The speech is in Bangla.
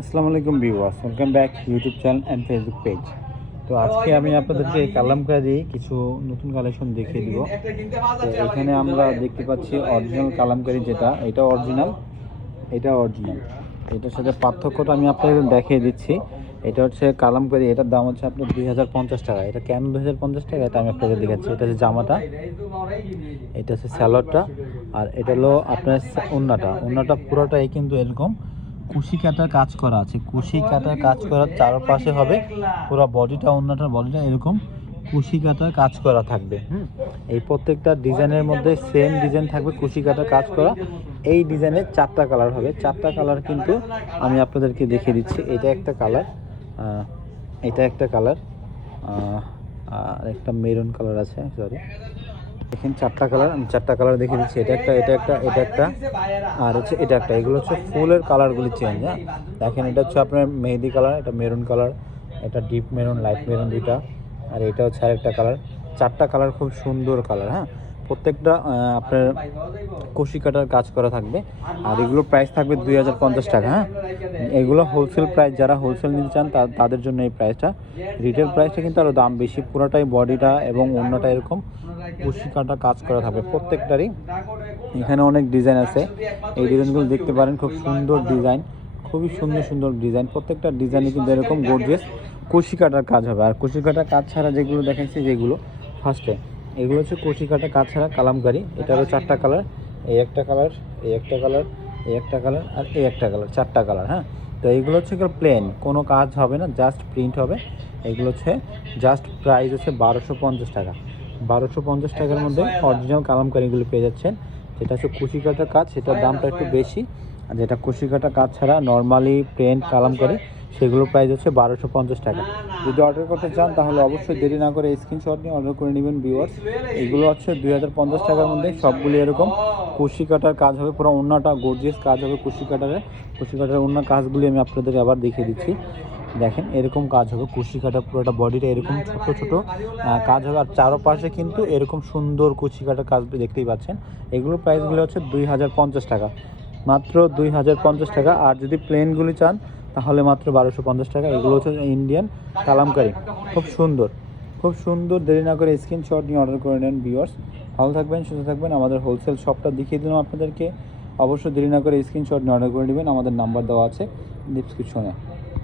আসসালামু আলাইকুম viewers, welcome back YouTube channel and Facebook page. তো আজকে আমি আপনাদেরকে কালামকারী কিছু নতুন কালেকশন দেখিয়ে দিব। তো এখানে আমরা দেখতে পাচ্ছি অরিজিনাল কালামকারী, যেটা এটা অরিজিনাল, এটার সাথে পার্থক্যটা আমি আপনাদের দেখিয়ে দিচ্ছি। এটা হচ্ছে কালামকারী, এটার দাম হচ্ছে আপনার 2050 টাকা। এটা কেন 2050 টাকা এটা আমি আপনাদের দেখাচ্ছি। এটা হচ্ছে জামাটা, এটা হচ্ছে স্যালোয়ারটা, আর এটা হলো আপনার ওন্নাটা পুরোটাই কিন্তু এরকম কুশি কাটার কাজ করা আছে। কুশি কাটার কাজ করার চারপাশে হবে পুরো বডিটা, ওন্নাটার বডিটা এরকম কুশি কাটার কাজ করা থাকবে। এই প্রত্যেকটা ডিজাইনের মধ্যে সেম ডিজাইন থাকবে, কুশি কাটার কাজ করা। এই ডিজাইনের 4টা কালার হবে, 4টা কালার কিন্তু আমি আপনাদেরকে দেখিয়ে দিচ্ছি। এটা একটা কালার, এটা একটা কালার, আর একটা মেরুন কালার আছে, সরি। দেখেন 4টা কালার, আমি 4টা কালার দেখিয়ে দিচ্ছি। এটা একটা, আর হচ্ছে এটা একটা। এগুলো হচ্ছে ফুলের কালারগুলি চেঞ্জ। হ্যাঁ, দেখেন এটা হচ্ছে আপনার মেহেদি কালার, এটা মেরুন কালার, এটা ডিপ মেরুন, লাইট মেরুন দুইটা, আর এটা হচ্ছে আরেকটা কালার। 4টা কালার খুব সুন্দর কালার। হ্যাঁ, প্রত্যেকটা আপনার কুশি কাটার কাজ করা থাকবে। আর এগুলো প্রাইস থাকবে 2050 টাকা। হ্যাঁ, এগুলো হোলসেল প্রাইস, যারা হোলসেল নিতে চান তাদের জন্য এই প্রাইসটা। রিটেল প্রাইসটা কিন্তু আরও দাম বেশি। পুরোটাই বডিটা এবং অন্যটা এরকম কুশি কাটা কাজ করা থাকবে প্রত্যেকটারই। এখানে অনেক ডিজাইন আছে, এই ডিজাইনগুলো দেখতে পারেন, খুব সুন্দর ডিজাইন, খুবই সুন্দর সুন্দর ডিজাইন। প্রত্যেকটা ডিজাইনে কিন্তু এরকম গর্জিয়াস কুশি কাটার কাজ হবে। আর কুশি কাটার কাজ ছাড়া যেগুলো দেখাচ্ছি, যেগুলো ফার্স্টে, এগুলো হচ্ছে কুশি কাটা কাজ ছাড়া কালামকারী। এটারও 4টা কালার, এই একটা কালার, এই একটা কালার, এই একটা কালার, আর এই একটা কালার, 4টা কালার। হ্যাঁ, তো এইগুলো হচ্ছে প্লেন, কোনো কাজ হবে না, জাস্ট প্রিন্ট হবে। এগুলো হচ্ছে জাস্ট প্রাইস হচ্ছে 1250 টাকা। 1250 টাকার মধ্যে অরিজিনাল কালামকারীগুলো পেয়ে যাচ্ছেন। যেটা হচ্ছে কুশি কাটার কাজ, সেটার দামটা একটু বেশি। আর যেটা কুশি কাটা কাজ ছাড়া নর্মালি প্লেন কালামকারী, সেগুলো প্রাইস হচ্ছে 1250 টাকা। যদি অর্ডার করতে চান তাহলে অবশ্যই দেরি না করে স্ক্রিনশট নিয়ে অর্ডার করে নেবেন ভিউয়ার্স। এগুলো হচ্ছে 2050 টাকার মধ্যে সবগুলি এরকম কুশি কাটার কাজ হবে, পুরো ওন্নাটা গর্জিয়াস কাজ হবে কুশি কাটার ওন্না কাজগুলি আমি আপনাদের আবার দেখিয়ে দিচ্ছি। দেখেন এরকম কাজ হবে কুশি কাটা, পুরোটা বডিটা এরকম ছোট ছোট কাজ হবে। আর চারপাশে কিন্তু এরকম সুন্দর কুশি কাটার কাজ দেখতেই পাচ্ছেন। এগুলোর প্রাইসগুলো হচ্ছে 2050 টাকা, মাত্র 2050 টাকা। আর যদি প্লেনগুলি চান তাহলে মাত্র 1250 টাকা। এগুলো হচ্ছে ইন্ডিয়ান কালামকারী, খুব সুন্দর, খুব সুন্দর। দেরি না করে স্ক্রিনশট নিয়ে অর্ডার করে নেন ভিউয়ার্স। ভালো থাকবেন, সুস্থ থাকবেন। আমাদের হোলসেল শপটা দেখিয়ে দিলাম আপনাদেরকে। অবশ্যই দেরি না করে স্ক্রিনশট নিয়ে অর্ডার করে নেবেন। আমাদের নাম্বার দেওয়া আছে ডিসক্রিপশনে।